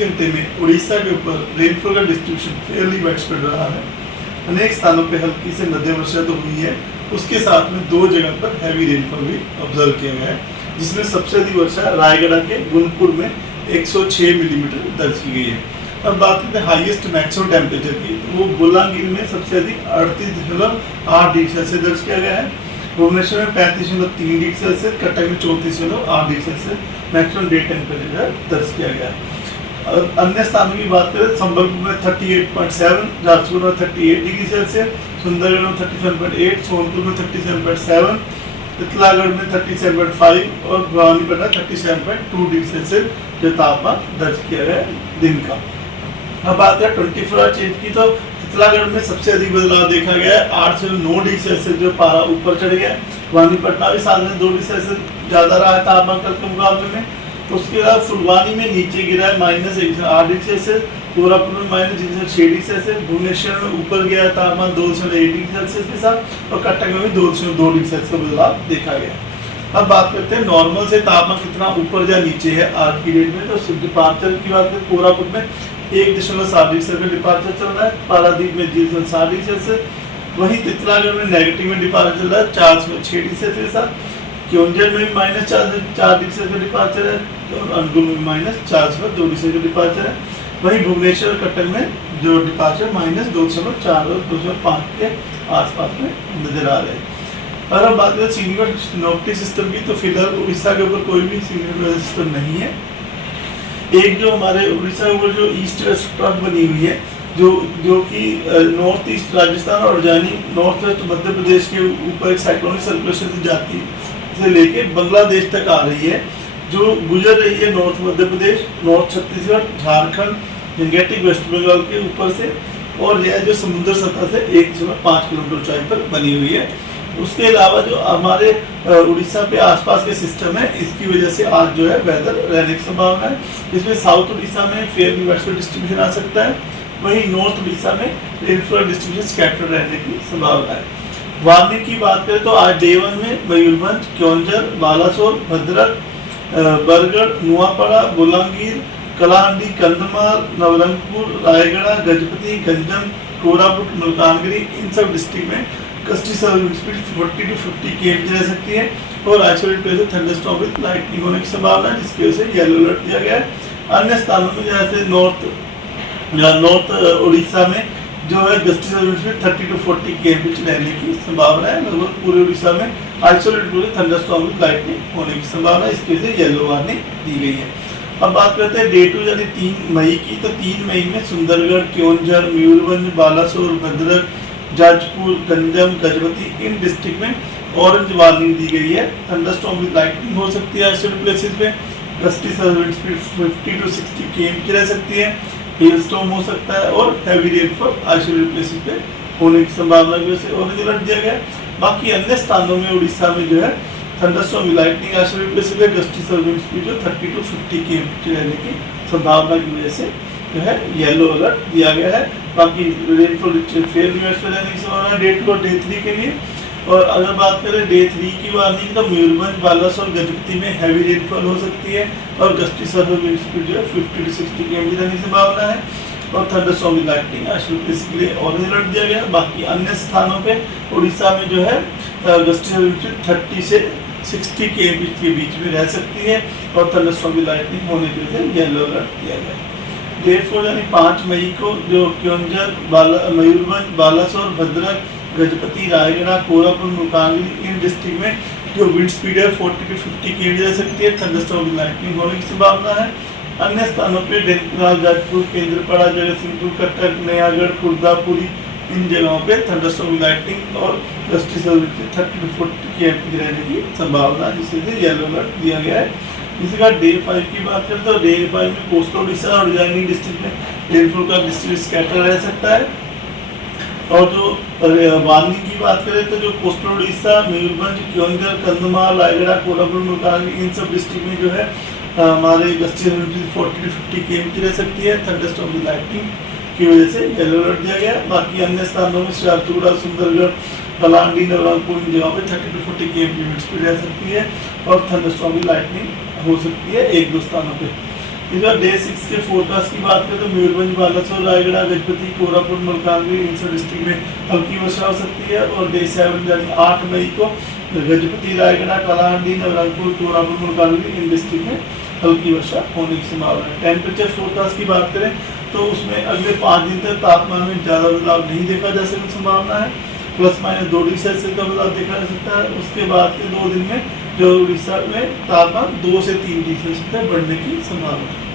घंटे में उड़ीसा के ऊपर रेनफॉल का डिस्ट्रीब्यूशन फेयरली वाइडस्प्रेड रहा है। अनेक स्थानों पे हल्की से मध्यम वर्षा तो हुई है, उसके साथ में 2 जगह पर हैवी रेनफॉल भी ऑब्जर्व किया गया है, जिसमें सबसे अधिक वर्षा रायगढ़ के गुनपुर में 106 मिलीमीटर दर्ज की गई है। अब बात करते हैं हाईएस्ट मैक्सिमम टेम्परेचर की, वो बोलांगीर में सबसे अधिक 38.8 डिग्री सेल्सियस दर्ज किया गया है। भुवनेश्वर में 35.3 डिग्री सेल्सियस, कटक में 34.8 degree Celsius maximum day temperature दर्ज किया गया है। और अन्य स्थानों की बात करें, संबलपुर में 38.7, झारसुगुड़ा में 38 डिग्री सेल्सियस, सुंदरगढ़ में 37.8, सोनपुर में 37.7, तितलागढ़ में 37.5 और भवानीपटना 37.2 डिग्री सेल्सियस जो तापमान दर्ज किया गया है दिन का। अब बात करें 24 आवर चेंज की, तो तितलागढ़ में सबसे अधिक बदलाव देखा गया है, 8 से 9 डिग्री सेल्सियस जो पारा ऊपर चढ़ गया। भवानीपटना भी 7 से 2 डिग्री सेल्सियस ज्यादा रहा है तापमान कल के मुकाबले में। उसके बाद फुलवानी में नीचे गिरा है -1.8 डिग्री सेल्सियस, कोरापुट में -6 डिग्री सेल्सियस, भुवनेश्वर में ऊपर गया तापमान 2.8 डिग्री सेल्सियस के साथ, और कटक में भी 2.2 डिग्री सेल्सियस का बदलाव देखा गया। अब बात करते हैं नॉर्मल से तापमान कितना ऊपर या नीचे है आज की डेट में। तो डिपार्चर की बात करें, कोरापुट में 1.7 डिग्री सेल्सियस डिपार्चर चल रहा है, पारादीप में 0.7 डिग्री सेल्सियस, वहीं तितलागढ़ में नेगेटिव में डिपार्चर चल रहा है 4.6 डिग्री सेल्सियस के साथ, क्योंझर में -4 डिग्री सेल्सियस डिपार्चर है, और अनुगुल में -4 से 2 डिग्री सेल्सियस डिपार्चर है। वहीं भुवनेश्वर कटक में जो डिपार्चर -2.4 और 2.5 के आसपास में नजर आ रहे हैं। और अब बात करें सीनियर सिनोप्टिक सिस्टम की, तो फिलहाल उड़ीसा के ऊपर कोई भी सीनियर सिस्टम नहीं है। एक जो हमारे उड़ीसा के ऊपर जो ईस्ट वेस्ट ट्रफ बनी हुई है, जो कि नॉर्थ ईस्ट राजस्थान और यानी नॉर्थ वेस्ट मध्य प्रदेश के ऊपर एक साइक्लोनिक सर्कुलेशन से जाती से लेके बांग्लादेश तक आ रही है, जो गुजर रही है north Madhya Pradesh, north Chhattisgarh, Jharkhand, Gangetic west Bengal के ऊपर से, और यह जो समुद्र सतह से 1.5 किलोमीटर ऊंचाई पर बनी हुई है। उसके अलावा जो हमारे उड़ीसा पे आसपास के सिस्टम है, इसकी वजह से आज जो है वेदर रहने की संभावना है। इसमें साउथ उड़ीसा में फेयरली वाइडस्प्रेड डिस्ट्रीब्यूशन आ सकता है, वहीं नॉर्थ उड़ीसा में रेनफॉल डिस्ट्रीब्यूशन स्कैटर्ड रहने की संभावना है। वार्निंग की बात करें तो आज डे 1 में मयूरभंज, क्योंझर, बालासोर, भद्रक, बरगढ़, नुआपड़ा, बोलांगीर, कलाहांडी, कंधमाल, नवरंगपुर, रायगढ़, गजपति, गंजम, कोरापुट, मलकानगिरी, इन सब डिस्ट्रिक्ट में gusty service speed 40 to 50 km रह सकती है, और isolated places thunderstorm with lightning होने की संभावना है, जिसकी वजह से येलो अलर्ट दिया गया है। अन्य स्थानों में जैसे नॉर्थ उड़ीसा में जो है gusty service speed 30 to 40 km रहने की संभावना है। लगभग पूरे उड़ीसा में आइसोलेटेड थंडरस्टॉर्म विद लाइटनिंग होने की संभावना है, इसकी वजह से येलो वार्निंग दी गई है। अब बात करते हैं डे 2 यानी 3 मई की, तो 3 मई में सुंदरगढ़, क्योंझर, मयूरभंज, बालासोर, भद्रक, जाजपुर, गंजम, गजपति, इन डिस्ट्रिक्ट में ऑरेंज वार्निंग दी गई है। थंडरस्टॉर्म विद लाइटनिंग हो सकती है आइसोलेटेड प्लेसेस पे, gusty service speed 50 to 60 km की रह सकती है, हेल स्टॉर्म हो सकता है, और हैवी रेनफॉल आइसोलेटेड प्लेसेस पे होने की संभावना की वजह से ऑरेंज अलर्ट दिया गया है। बाकी अन्य स्थानों में उड़ीसा में जो है thunderstorm with lightning isolated places पे गस्टी सर्विस स्पीड जो 30 to 50 km की रहने की संभावना की वजह से जो है येलो अलर्ट दिया गया है। बाकी रेनफॉल फेयरली वाइडस्प्रेड रहने की संभावना है डे 2 और डे 3 के लिए। और अगर बात करें डे 3 की वार्निंग, तो मयूरभंज, बालासोर, गजपति में हैवी रेनफॉल हो सकती है, और गस्टी सर्विस स्पीड जो है 50 to 60 km रहने की संभावना है, और थंडरस्टॉर्म विद लाइटनिंग आइसोलेटेड के लिए ऑरेंज अलर्ट दिया गया। बाकी अन्य स्थानों पे उड़ीसा में जो है गस्टी सर्विस स्पीड 30 से 60 km के बीच में रह सकती है, और थंडरस्टॉर्म विद लाइटनिंग होने की वजह से येलो अलर्ट दिया गया है। डे 4 यानी 5 मई को जो क्योंझर, मयूरभंज, बालासोर, भद्रक, गजपति, रायगढ़, कोरापुट, मलकानगिरी, इन डिस्ट्रिक्ट में जो विंड स्पीड है 40 to 50 km रह सकती है, थंडरस्टॉर्म विद लाइटनिंग होने की संभावना है। अन्य स्थानों पे ढेंकनाल, जाजपुर, केंद्रपाड़ा, जगतसिंहपुर, कटक, नयागढ़, खुर्दा, पुरी, इन जगहों पे थंडरस्टॉर्म विद लाइटनिंग और गस्टी सर्विस 30 to 40 km की रहने की संभावना है, जिससे येलो अलर्ट दिया गया है। इसी का डे 5 की बात करें तो डे 5 में कोस्टल उड़ीसा और ज्वाइनिंग डिस्ट्रिक्ट में रेनफॉल का डिस्ट्रीब्यूशन स्कैटर रह सकता है। और जो वार्निंग की बात करें तो जो कोस्टल उड़ीसा, मयूरभंज, क्योंझर, कंधमाल, रायगढ़, कोरापुट, मलकानगिरी, इन सब डिस्ट्रिक्ट में जो है हमारे गस्टी सर्विस 40 to 50 km की रह सकती है, थंडरस्टॉर्म विद लाइटनिंग की वजह से येलो अलर्ट दिया गया। बाकी अन्य स्थानों में झारसुगुड़ा, सुंदरगढ़, पलांडी, नवरंगपुर, इन जगहों पे 30 to 40 km की स्पीड रह सकती है, और थंडरस्टॉर्म विद लाइटनिंग हो सकती है 1-2 स्थानों पे। इस बार डे 6 के फोरकास्ट की बात करें तो मयूरभंज, बालासोर, रायगढ़, गजपति, कोरापुट, मलकानगिरी इन सब डिस्ट्रिक्ट में हल्की वर्षा हो सकती है। और डे 7 यानी 8 मई को गजपति, रायगढ़, कलाहांडी, नवरंगपुर, कोरापुट, मलकानगिरी इन डिस्ट्रिक्ट में हल्की वर्षा होने की संभावना है। टेम्परेचर फोरकास्ट की बात करें तो उसमें अगले 5 दिन तक तापमान में ज़्यादा बदलाव नहीं देखा जा सकने की संभावना है। ±2 डिग्री सेल्सियस का बदलाव देखा जा सकता है। उसके बाद के 2 दिन में जो उड़ीसा में तापमान 2 से 3 डिग्री सेल्सियस तक बढ़ने की संभावना है।